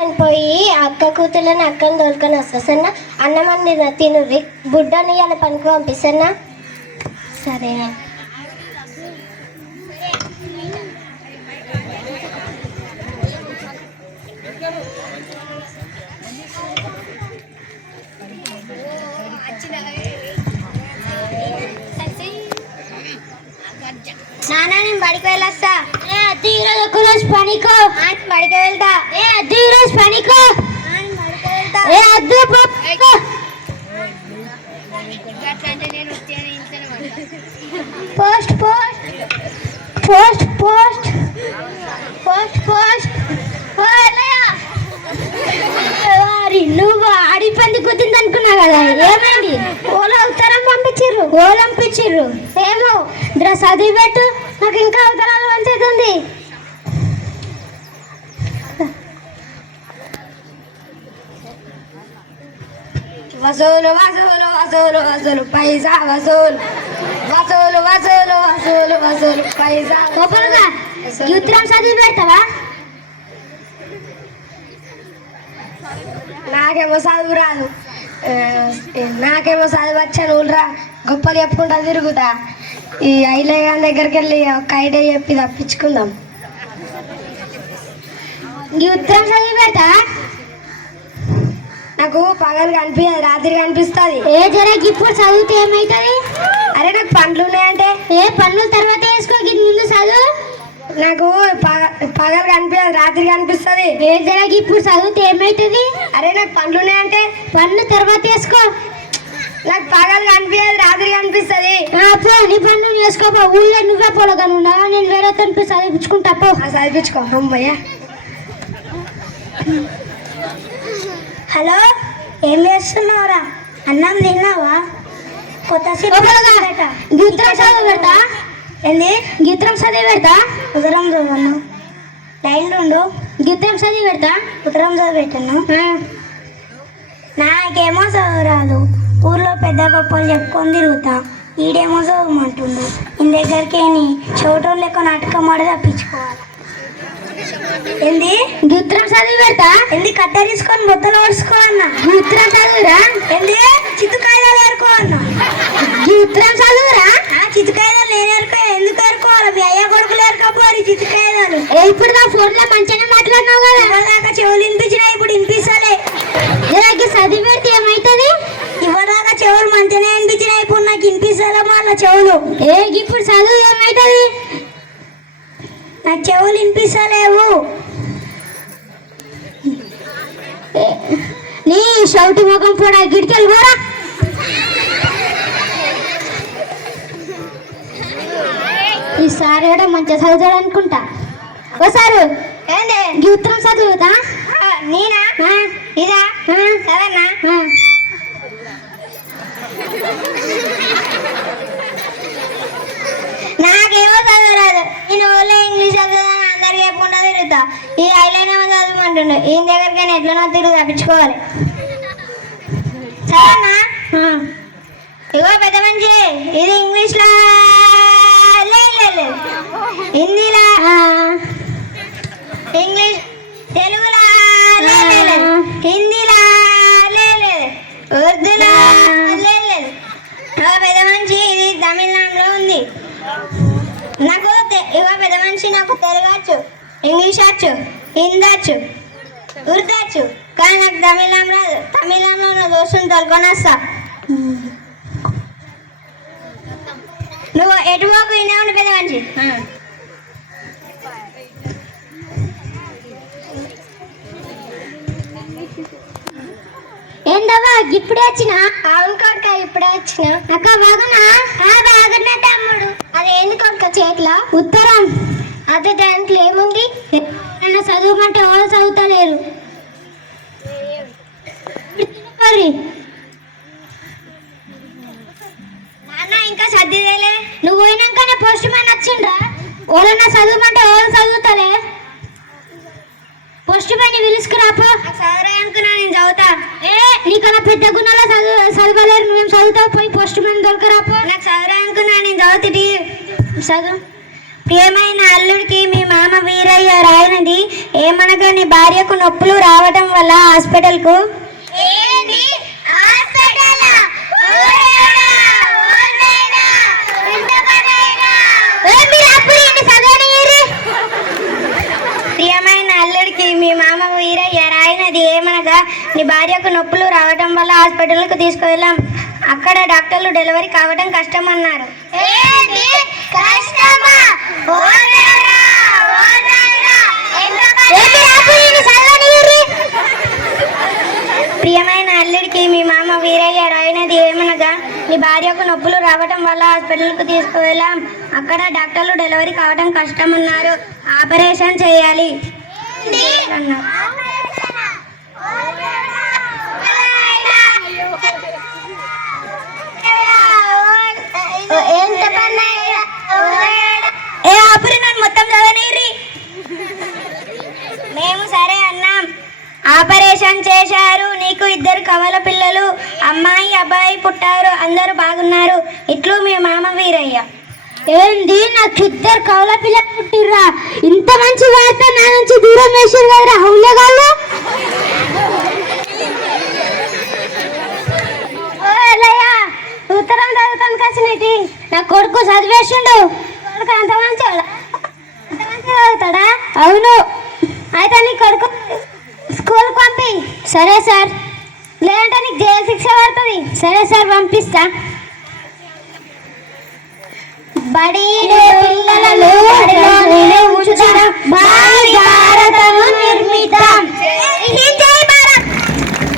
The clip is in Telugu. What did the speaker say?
నేను పోయి అక్క కూతుర్లని అక్కని తోలుకొని వస్తా సన్న. అన్నం అందిన తినుర్రి, బుడ్డని అలా పనికి పంపిస్తానా. సరే నాన్న నేను బడికి వెళ్ళొస్తా. ఈరోజు పనికో బడికి వెళ్తా. ఈరోజు పనికో post post post post post post నువ్వు ఆడి పంది కుదింది అనుకున్నా కదా, ఏమైంది? ఓలో ఉత్తరం పంపించిర్రు. ఓలంపించిర్రు ఏమో. డ్రెస్ అది పెట్టు, నాకు ఇంకా ఉత్తరాలు పంచేది. వసూలు వసూలు వసూలు వసూలు పైసా వసూలు వసూలు వసూలు వసూలు వసూలు పైసా. ఉత్తరం చదివి పెడతావా? నాకేమో చదువు రాదు, నాకేమో చదువు వచ్చా. నువ్వురా గొప్పలు చెప్పుకుంటా తిరుగుతా. ఈ ఐలే గారి దగ్గరికి వెళ్ళి ఒక ఐడియా చెప్పి తప్పించుకుందాం. ఈ ఉత్తరం చదివి పెడతా. నాకు పగలు కనిపించదు, రాత్రి కనిపిస్తుంది. ఏ జరా ఇప్పుడు చదివితే ఏమవుతుంది? అరే నాకు పండ్లు ఉన్నాయంటే. ఏ పండ్లు తర్వాత వేసుకో, ముందు చదువు. నాకు పగలు కనిపించదు, రాత్రి కనిపిస్తుంది. ఏ జరా ఇప్పుడు చదివితే ఏమవుతుంది? అరే నాకు పండ్లు ఉన్నాయంటే. పండ్లు తర్వాత వేసుకో. నాకు పగలు కనిపించదు, రాత్రి కనిపిస్తుంది. నీ పండ్లు వేసుకోపో. ఊళ్ళో నువ్వే పొలగాను ఉన్నావా? నేను వేరే తనిపి చదివించుకుంటా. చదివించుకో అమ్మయ్య. హలో, ఏం చేస్తున్నావురా? అన్నం తిన్నావా? కొత్త గీత్రం చదువు పెడతా. ఏంది గీత్రం చదివి పెడతా? ఉత్తరం చదవను. లైన్లో ఉండు. గీత్రం చదివి పెడతా. ఉత్తరం చదివి పెట్టాను. నాకేమో చదువు రాదు. ఊర్లో పెద్ద గొప్పలు చెప్పుకొని తిరుగుతా. ఈడేమో చదవమంటుండు. ఈ దగ్గరికి చోటం లెక్క నాటకం ఆడి తప్పించుకోవాలి. ఏంది గీత్రం చదివి పెడతా? ఏంది కత్తెరించుకొని బొత్తలు ఓడుచుకో అన్న. గీత్రం చదువురా? ఏంది చిత్తుకాయలు ఏరుకో అన్న. గీత్రం చదువురా? చిత్తుకాయలు నేను ఏరుకో. ఎందుకు ఏరుకోవాలి? మీ అయ్య కొడుకులు ఏరుకోపోరు చిత్తుకాయలు. ఇప్పుడు నా ఫోన్ లో మంచిగానే మాట్లాడినావు కదా. ఇవ్వదాకా చెవులు వినిపించినా, ఇప్పుడు వినిపిస్తలే. చదివి పెడితే ఏమవుతుంది? ఇవ్వదాకా చెవులు మంచిగానే వినిపించినా, ఇప్పుడు నాకు వినిపిస్తలే మళ్ళీ చెవులు. ఇప్పుడు చదువు ఏమవుతుంది? నాకు చెవులు వినిపిస్తలేవు. నీ షౌటి ముఖం కూడా గిడికెళ్ళి పోరా. ఈసారి కూడా మంచిగా చదువుతాడు అనుకుంటా. ఓసారి ఉత్తరం చదువుతా. నేనా? ఇదా సరేనా? నాకేమో చదవరాదు. నేను ఊళ్ళో ఇంగ్లీష్ చదువుతాను, అందరికి చెప్పుకుంటా తిరుగుతా. ఈ ఐలైనేమో చదవమంటుండు. ఈయన దగ్గరికైనా ఎట్లనో తిరుగు తప్పించుకోవాలి. సరేనా? ఇగో పెద్ద మంచి, ఇది ఇంగ్లీష్లో లేదు, హిందీలా, ఇంగ్లీష్ తెలుగులా లేదు, హిందీలా లేదు, ఉర్దూలా లేదు. పెద్ద మనిషి ఇది తమిళనాడులో ఉంది. నాకు ఇగో పెద్ద మనిషి, నాకు తెలుగు వచ్చు, ఇంగ్లీష్ వచ్చు, హిందీ వచ్చు, ఉర్దూ వచ్చు, కానీ నాకు తమిళం రాదు. తమిళంలో నా దోస్తుని తొలుకొని వస్తా. నువ్వు ఎటు పోకు, ఇనే ఉండి పెద్ద మనిషి. ఏందవ్వా ఇప్పుడే వచ్చినా? అవును కొడుక, ఇప్పుడే వచ్చిన. అక్క బాగున్నా? బాగున్నా తమ్ముడు. అది ఏంది కొడుక చేతిలో? ఉత్తరం. అదే దాంట్లో ఏముంది? చదువుమంటే వాళ్ళు చదువుతలేరు. నాన్న ఇంకా చదివేలే. నువ్వు పోయినాకనే పోస్ట్ మ్యాన్ వచ్చిండ్రా? వాళ్ళన్నా చదువుమంటే వాళ్ళు చదువుతలే. Post man పిలుచుకురాపో. సరే అనుకున్నా, నేను చదువుతా. నీకన్నా పెద్ద గుణాలో చదవలేరు, నువ్వేం చదువుతావు? పోయి పోస్ట్ మ్యాన్ దొరకరాపో. నాకు సరే అనుకున్నా, నేను చదువుతుంది. చదువు ప్రియమైన అల్లుడికి మీ మామ వీరయ్య రాయనది ఏమనగా నీ భార్యకు నొప్పులు రావటం వల్ల హాస్పిటల్కు ప్రియమైన అల్లుడికి మీ మామ వీరయ్య రాయనది ఏమనగా నీ భార్యకు నొప్పులు రావటం వల్ల హాస్పిటల్కు తీసుకువెళ్ళాం. అక్కడ డాక్టర్లు డెలివరీ కావడం కష్టమన్నారు. ప్రియమైన అల్లుడికి మీ మామ వీరయ్య రాయనది ఏమనగా నీ భార్యకు నొప్పులు రావడం వల్ల హాస్పిటల్కు తీసుకువెళ్ళాం. అక్కడ డాక్టర్లు డెలివరీ కావడం కష్టమన్నారు. ఆపరేషన్ చేయాలి అన్నారు. మొత్తం చదవనీరి. మేము సరే అన్నాం. ఆపరేషన్ చేశారు. నీకు 2 కవల పిల్లలు, అమ్మాయి అబ్బాయి పుట్టారు. అందరూ బాగున్నారు. ఇట్లు మీ మామ వీరయ్య. ఏంది నాకు 2 కవల పిల్లలు పుట్టిర్రా? ఇంత మంచి వార్త నా నుంచి దూరం వేసారు కదరా హౌలగాళ్ళు. ఉత్తరం చదువుతాను కసినది. నా కొడుకు చదివేసిండు. కొడుకు అంత మంచివాడు, అంత మంచిగా చదువుతాడా? అవును. అయితే నీ కొడుకు స్కూల్కి పంపి. సరే సార్. లేదంటే నీకు జైలు శిక్ష పడుతుంది. సరే సార్, పంపిస్తా. బడిలో పిల్లలను బడిలోనే ఉంచుదాం, భావి భారతము నిర్మిద్దాం.